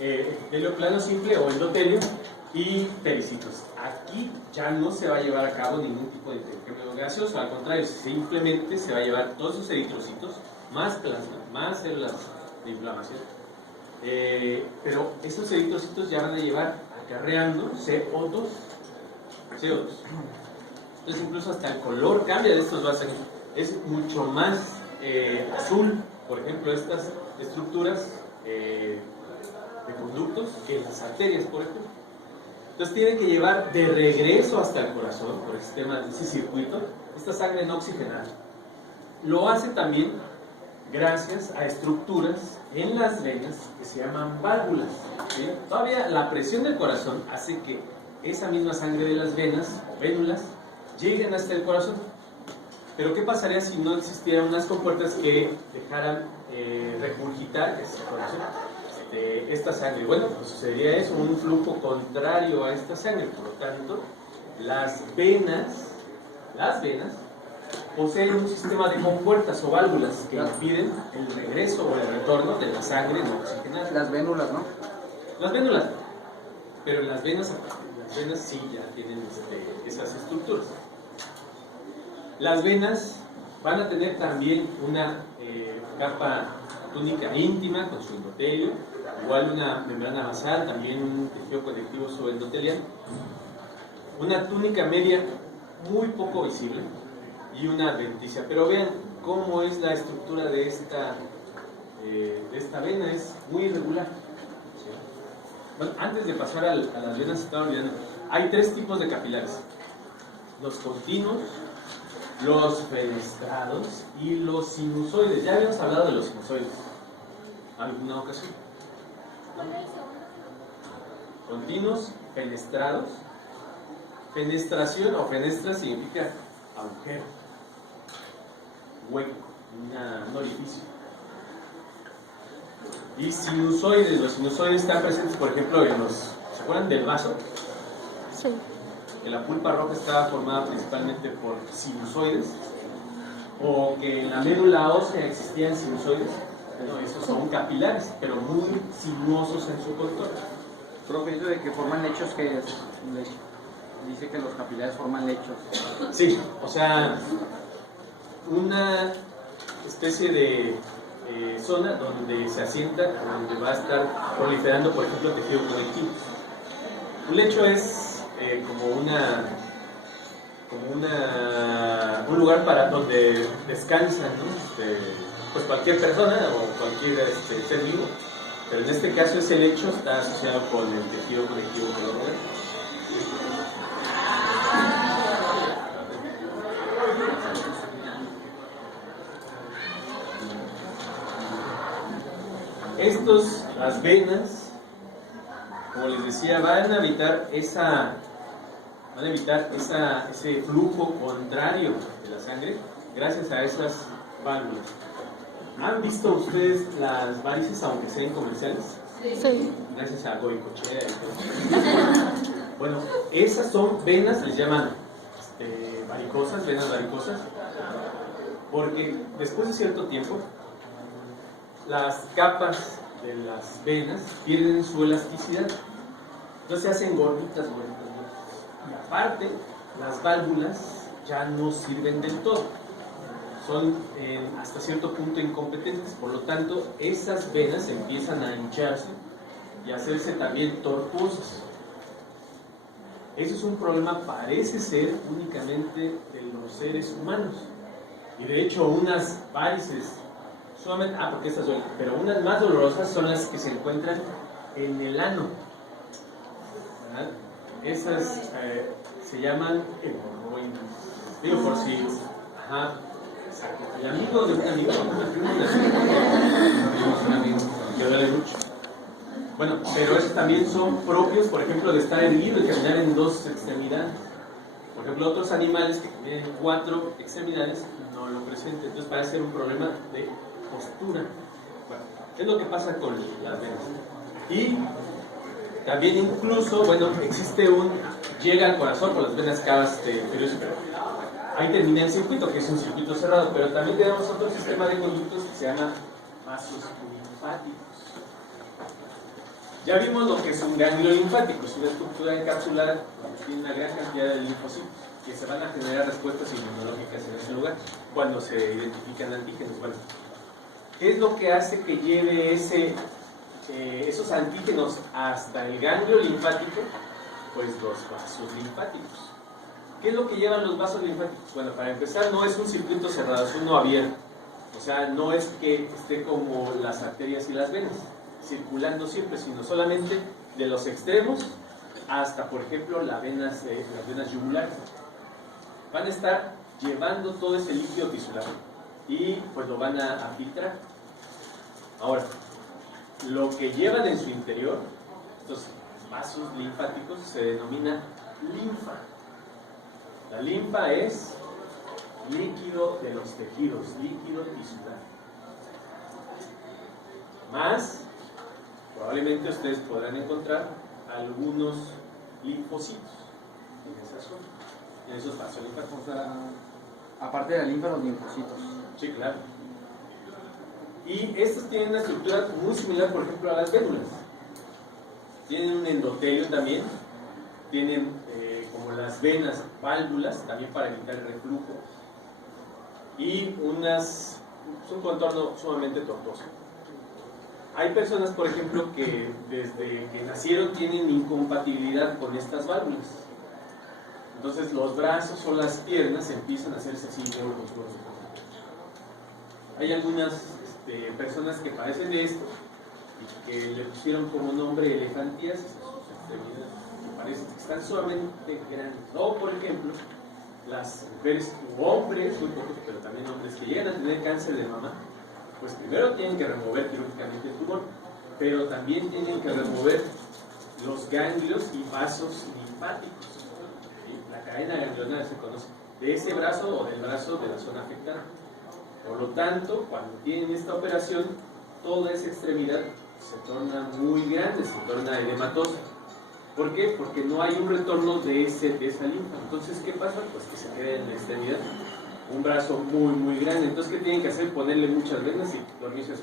epitelio plano simple o endotelio y pericitos. Aquí ya no se va a llevar a cabo ningún tipo de intercambio gaseoso, al contrario, simplemente se va a llevar todos esos eritrocitos, más plasma, más células de inflamación. Pero estos eritrocitos ya van a llevar acarreando CO2. Entonces incluso hasta el color cambia de estos vasos. Es mucho más azul, por ejemplo, estas estructuras de conductos que las arterias, por ejemplo. Entonces tiene que llevar de regreso hasta el corazón, por el sistema de ese circuito, esta sangre no oxigenada. Lo hace también gracias a estructuras en las venas que se llaman válvulas, ¿sí? Todavía la presión del corazón hace que esa misma sangre de las venas o vénulas lleguen hasta el corazón. Pero ¿qué pasaría si no existieran unas compuertas que dejaran regurgitar ese corazón? Esta sangre? Bueno, pues sucedería eso, un flujo contrario a esta sangre. Por lo tanto, las venas poseen un sistema de compuertas o válvulas que impiden el regreso o el retorno de la sangre no oxigenada. Las vénulas, ¿no? Las vénulas, pero las venas sí ya tienen esas estructuras. Las venas van a tener también una capa túnica íntima con su endotelio, igual una membrana basal, también un tejido conectivo subendoteliano, una túnica media muy poco visible y una adventicia. Pero vean cómo es la estructura de esta vena, es muy irregular. Bueno, antes de pasar a las venas, se estaba olvidando, hay tres tipos de capilares: los continuos, los fenestrados y los sinusoides. Ya habíamos hablado de los sinusoides alguna ocasión. Continuos, fenestrados. Fenestración o fenestra significa agujero, hueco, un orificio. Y sinusoides, los sinusoides están presentes, por ejemplo, en los, ¿se acuerdan del vaso? Sí. Que la pulpa roja estaba formada principalmente por sinusoides, o que en la médula ósea existían sinusoides. Bueno, esos son capilares, pero muy sinuosos en su contorno. Profe, eso de que forman lechos, que es, dice que los capilares forman lechos. Sí, o sea, una especie de zona donde se asienta, donde va a estar proliferando, por ejemplo, tejido conectivo. Un lecho es un lugar para donde descansan, ¿no? Pues cualquier persona o cualquier ser vivo, pero en este caso ese lecho está asociado con el tejido conectivo que lo rodea. Las venas, como les decía, van a evitar ese flujo contrario de la sangre gracias a esas válvulas. ¿Han visto ustedes las varices, aunque sean comerciales? Sí. Gracias a Goicochea y todo. Bueno, esas son venas, les llaman varicosas, venas varicosas, porque después de cierto tiempo las capas de las venas pierden su elasticidad, entonces se hacen gorditas. Y aparte, las válvulas ya no sirven del todo, son hasta cierto punto incompetentes, por lo tanto esas venas empiezan a hincharse y a hacerse también tortuosas. Eso es un problema, parece ser, únicamente de los seres humanos, y de hecho unas varices solamente, porque estas duelen, pero unas más dolorosas son las que se encuentran en el ano, ¿verdad? Esas se llaman hemorroides. Digo por si, exacto. El amigo de un amigo, que duele mucho. Bueno, pero esos también son propios, por ejemplo, de estar erguido y caminar en dos extremidades. Por ejemplo, otros animales que tienen 4 extremidades no lo presentan, entonces parece ser un problema de postura. Bueno, es lo que pasa con las venas. Y también incluso, bueno, llega al corazón por las venas cavas inferiores, pero ahí termina el circuito, que es un circuito cerrado, pero también tenemos otro sistema de conductos que se llama vasos linfáticos. Ya vimos lo que es un ganglio linfático, es una estructura encapsulada que tiene una gran cantidad de linfocitos que se van a generar respuestas inmunológicas en ese lugar cuando se identifican antígenos. Bueno, ¿qué es lo que hace que lleve esos antígenos hasta el ganglio linfático? Pues los vasos linfáticos. ¿Qué es lo que llevan los vasos linfáticos? Bueno, para empezar, no es un circuito cerrado, es uno abierto. O sea, no es que esté como las arterias y las venas, circulando siempre, sino solamente de los extremos hasta, por ejemplo, las venas yugulares. Van a estar llevando todo ese líquido tisular y pues lo van a filtrar. Ahora, lo que llevan en su interior, estos vasos linfáticos, se denomina linfa. La linfa es líquido de los tejidos, líquido tisular. Más, probablemente ustedes podrán encontrar algunos linfocitos en esa zona, en esos vasos linfáticos. O sea, aparte de la linfa, los linfocitos. Sí, claro. Y estos tienen una estructura muy similar, por ejemplo, a las vénulas. Tienen un endotelio también, tienen como las venas, válvulas, también para evitar el reflujo, y un contorno sumamente tortuoso. Hay personas, por ejemplo, que desde que nacieron tienen incompatibilidad con estas válvulas. Entonces los brazos o las piernas empiezan a hacerse así gordos. Hay algunas personas que padecen de esto y que le pusieron como nombre elefantiasis a sus extremidades, que parecen que están sumamente grandes. O, por ejemplo, las mujeres u hombres, muy pocos, pero también hombres que llegan a tener cáncer de mama, pues primero tienen que remover quirúrgicamente el tumor, pero también tienen que remover los ganglios y vasos linfáticos. ¿Sí? La cadena ganglionar se conoce de ese brazo o del brazo de la zona afectada. Por lo tanto, cuando tienen esta operación, toda esa extremidad se torna muy grande, se torna edematosa. ¿Por qué? Porque no hay un retorno de esa linfa. Entonces, ¿qué pasa? Pues que se queda en la extremidad un brazo muy, muy grande. Entonces, ¿qué tienen que hacer? Ponerle muchas venas y dormirse así.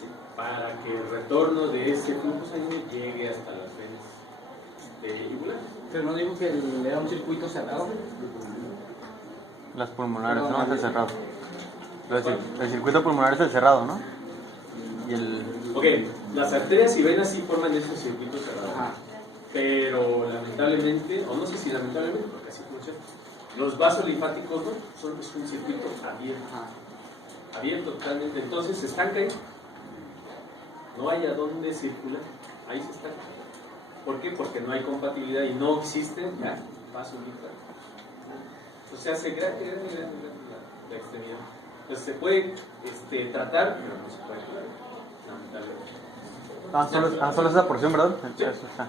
¿Sí? Para que el retorno de ese flujo sanguíneo llegue hasta las venas yugulares. Pero no digo que era un circuito cerrado. Las pulmonares, ¿no? Es el cerrado. El circuito pulmonar es el cerrado, ¿no? Y el... Ok, las arterias y venas sí forman ese circuito cerrado. Ajá. Pero lamentablemente, o no sé si lamentablemente, porque así funciona, los vasos linfáticos no, es un circuito abierto. Ajá. Abierto totalmente. Entonces se estanca ahí. No hay a dónde circular. Ahí se estanca. ¿Por qué? Porque no hay compatibilidad y no existen ya vasos linfáticos. O sea, se grande la extremidad. Entonces se puede tratar, pero no se puede curar, lamentablemente. solo esa porción, ¿verdad? Sí. Eso está.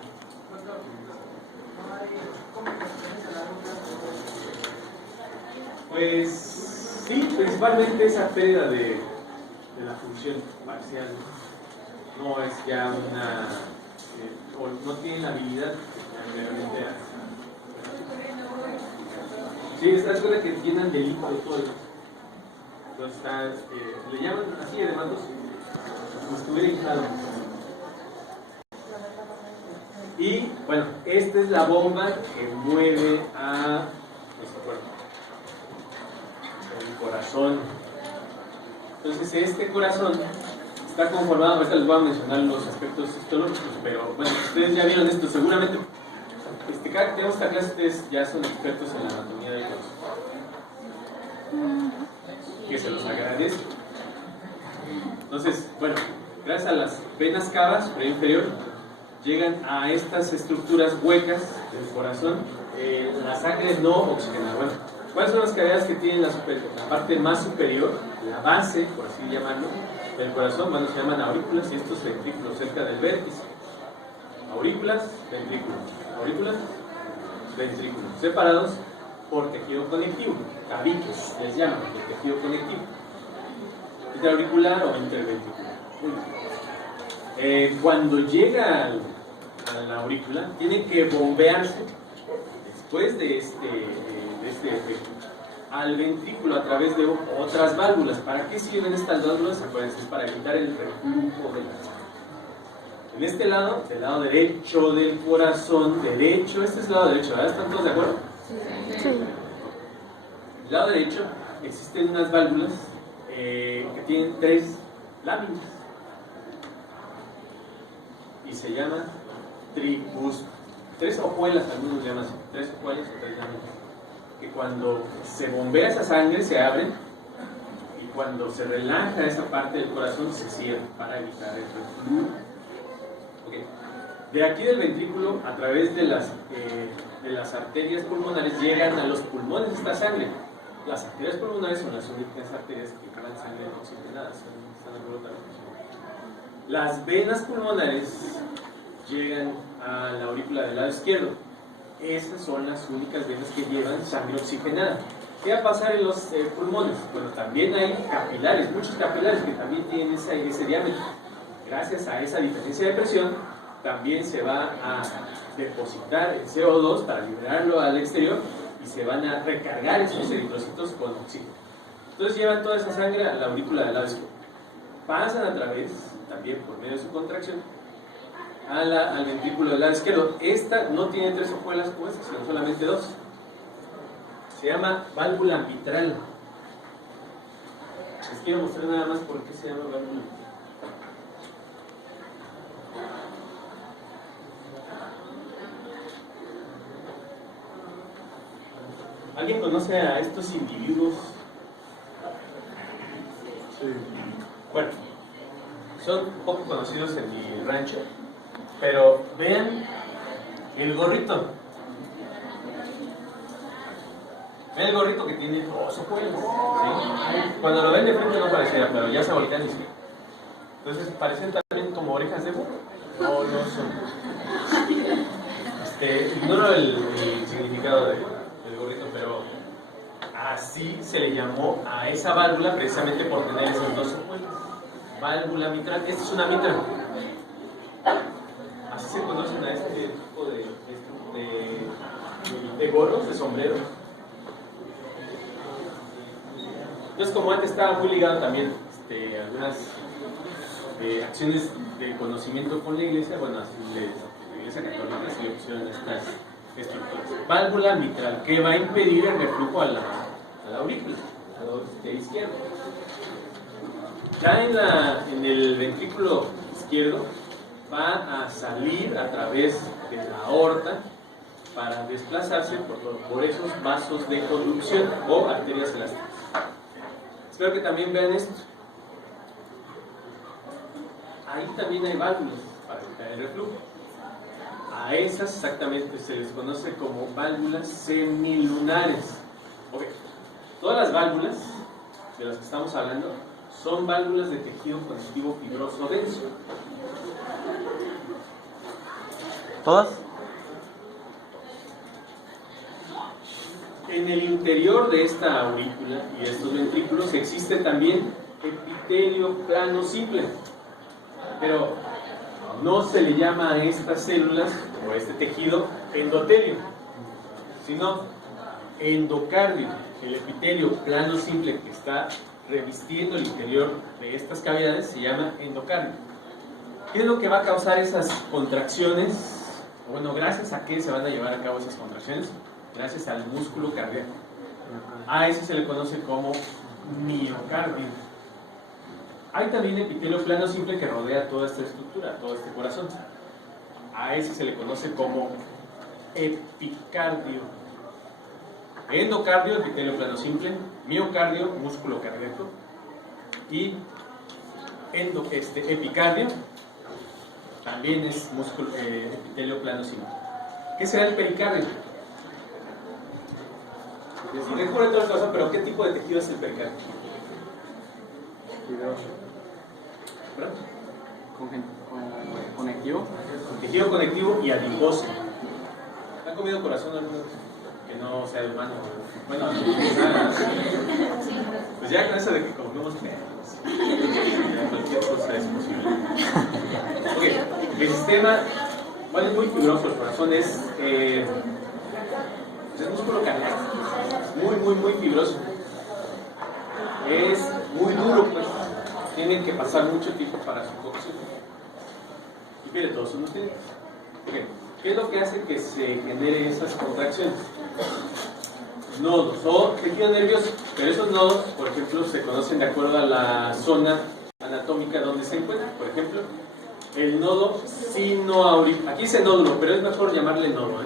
Pues sí, principalmente esa pérdida de la función parcial. No es ya una... o no tiene la habilidad realmente a... Sí, esta es la que llenan de líquido todo el... Entonces está, le llaman así edematos, como si estuviera hinchado. Y bueno, esta es la bomba que mueve a nuestro cuerpo, el corazón. Entonces este corazón está conformado, ahorita les voy a mencionar los aspectos histológicos, pero bueno, ustedes ya vieron esto, seguramente cada que tenemos esta clase ustedes ya son expertos en la anatomía del corazón, que se los agradezco. Entonces, bueno, gracias a las venas cavas superior e inferior llegan a estas estructuras huecas del corazón la sangre no oxigenada. Bueno, ¿cuáles son las cavidades que tienen la parte más superior, la base, por así llamarlo, del corazón? Bueno, se llaman aurículas y estos ventrículos cerca del vértice. Aurículas, ventrículos, separados por tejido conectivo, cavitos, les llaman, el tejido conectivo, intraauricular o interventricular. Cuando llega a la aurícula, tiene que bombearse, después de este efecto, al ventrículo a través de otras válvulas. ¿Para qué sirven estas válvulas? Pues es para evitar el reflujo de la sangre. En este lado, del lado derecho del corazón, derecho, este es el lado derecho, ¿verdad? ¿Están todos de acuerdo? Sí. Del lado derecho existen unas válvulas que tienen 3 láminas y se llaman tricúspides. 3 hojuelas, algunos llaman así, 3 hojuelas o 3 láminas, que cuando se bombea esa sangre se abren y cuando se relaja esa parte del corazón se cierra para evitar el reflujo. Okay. De aquí del ventrículo, a través de las arterias pulmonares, llegan a los pulmones esta sangre. Las arterias pulmonares son las únicas arterias que cargan sangre oxigenada, están alborotadas. Las venas pulmonares llegan a la aurícula del lado izquierdo. Esas son las únicas venas que llevan sangre oxigenada. ¿Qué va a pasar en los pulmones? Bueno, también hay capilares, muchos capilares que también tienen ese diámetro. Gracias a esa diferencia de presión, también se va a depositar el CO2 para liberarlo al exterior y se van a recargar esos eritrocitos con oxígeno. Entonces llevan toda esa sangre a la aurícula del lado izquierdo. Pasan a través, también por medio de su contracción, al ventrículo del lado izquierdo. Esta no tiene 3 hojuelas como esta, sino solamente 2. Se llama válvula mitral. Les quiero mostrar nada más por qué se llama válvula mitral. ¿Alguien conoce a estos individuos? Sí. Bueno, son poco conocidos en mi rancho, pero vean el gorrito. Vean el gorrito que tiene 2 hojuelas. ¿Sí? Cuando lo ven de frente no pareciera, pero ya se voltean y sí. Entonces parecen también como orejas de burro. No, no son. Ignoro el significado del gorrito, pero así se le llamó a esa válvula precisamente por tener esas 2 hojuelas. Válvula mitral. Esta es una mitral. Así se conocen a este tipo de gorros, de sombreros. Entonces, como antes estaba muy ligado también algunas acciones de conocimiento con la iglesia, bueno, así la iglesia católica se le pusieron estas estructuras. Válvula mitral, que va a impedir el reflujo a la aurícula, al lado izquierdo. Ya en el ventrículo izquierdo va a salir a través de la aorta para desplazarse por esos vasos de conducción o arterias elásticas. Espero que también vean esto. Ahí también hay válvulas para evitar el reflujo. A esas exactamente se les conoce como válvulas semilunares. Okay. Todas las válvulas de las que estamos hablando son válvulas de tejido conectivo fibroso denso. ¿Todas? En el interior de esta aurícula y estos ventrículos existe también epitelio plano simple, pero no se le llama a estas células o a este tejido endotelio, sino endocardio. El epitelio plano simple que está revistiendo el interior de estas cavidades se llama endocardio. ¿Qué es lo que va a causar esas contracciones? Bueno, gracias a qué se van a llevar a cabo esas contracciones. Gracias al músculo cardíaco. A ese se le conoce como miocardio. Hay también epitelio plano simple que rodea toda esta estructura, todo este corazón. A ese se le conoce como epicardio. Endocardio, epitelio plano simple. Miocardio, músculo cardíaco. Y epicardio también es epitelio plano simple. ¿Qué será el pericardio? Les descubre todas las cosas, pero ¿qué tipo de tejido es el pericardio? ¿Verdad? Conectivo. Tejido conectivo y adiposo. ¿Han comido corazón alguna vez? Que no sea de humano. Bueno, pues ya con eso de que comemos ya cualquier cosa es posible. Ok, el sistema, bueno, es muy fibroso, el corazón es músculo cardíaco, muy fibroso. Es muy duro, pues. Tienen que pasar mucho tiempo para su cocción. Y Mire, todos son nutrientes. ¿Qué es lo que hace que se generen esas contracciones? Nodos o tejido nervioso, pero esos nodos, por ejemplo, se conocen de acuerdo a la zona anatómica donde se encuentran. Por ejemplo, el nodo sinoauricular, aquí dice nódulo, pero es mejor llamarle nodo,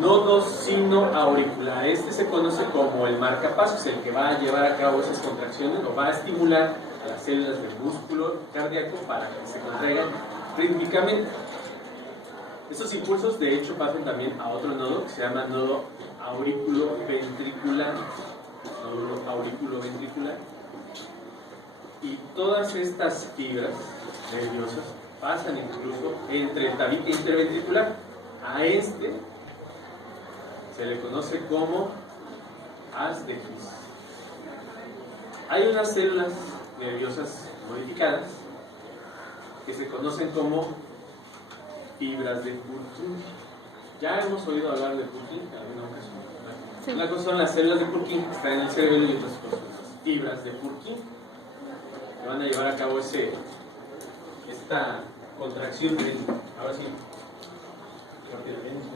nodo sinoauricular. Este se conoce como el marcapasos, el que va a llevar a cabo esas contracciones o va a estimular a las células del músculo cardíaco para que se contraigan rítmicamente. Estos impulsos de hecho pasan también a otro nodo que se llama nodo auriculoventricular. Nódulo auriculoventricular. Y todas estas fibras nerviosas pasan incluso entre el tabique interventricular. A este se le conoce como haz de His. Hay unas células nerviosas modificadas que se conocen como fibras de Purkinje. Ya hemos oído hablar de Purkinje en alguna ocasión, ¿verdad? Sí. Una cosa son las células de Purkinje que están en el cerebro y otras cosas las fibras de Purkinje que van a llevar a cabo esta contracción de, ahora sí, rápidamente,